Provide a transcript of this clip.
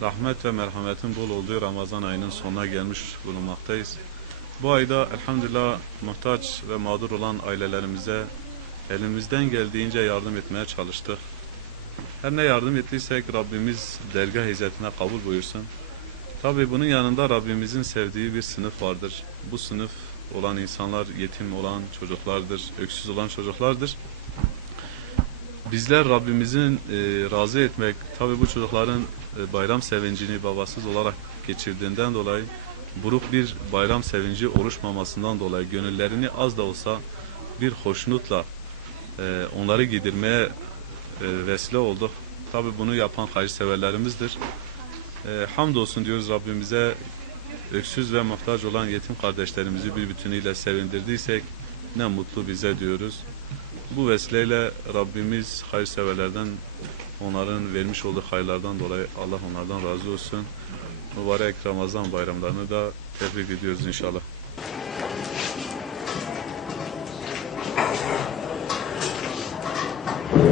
rahmet ve merhametin bol olduğu Ramazan ayının sonuna gelmiş bulunmaktayız. Bu ayda elhamdülillah muhtaç ve mağdur olan ailelerimize elimizden geldiğince yardım etmeye çalıştık. Her ne yardım ettiysek Rabbimiz dergah hizmetine kabul buyursun. Tabi bunun yanında Rabbimizin sevdiği bir sınıf vardır. Bu sınıf olan insanlar yetim olan çocuklardır, öksüz olan çocuklardır. Bizler Rabbimizin razı etmek, tabi bu çocukların bayram sevincini babasız olarak geçirdiğinden dolayı buruk bir bayram sevinci oluşmamasından dolayı gönüllerini az da olsa bir hoşnutla onları giydirmeye vesile olduk. Tabi bunu yapan hayırseverlerimizdir. Hamdolsun diyoruz Rabbimize, öksüz ve muhtaç olan yetim kardeşlerimizi bir bütünüyle sevindirdiysek ne mutlu bize diyoruz. Bu vesileyle Rabbimiz hayırseverlerden, onların vermiş olduğu hayırlardan dolayı Allah onlardan razı olsun. Mübarek Ramazan bayramlarını da tebrik ediyoruz inşallah.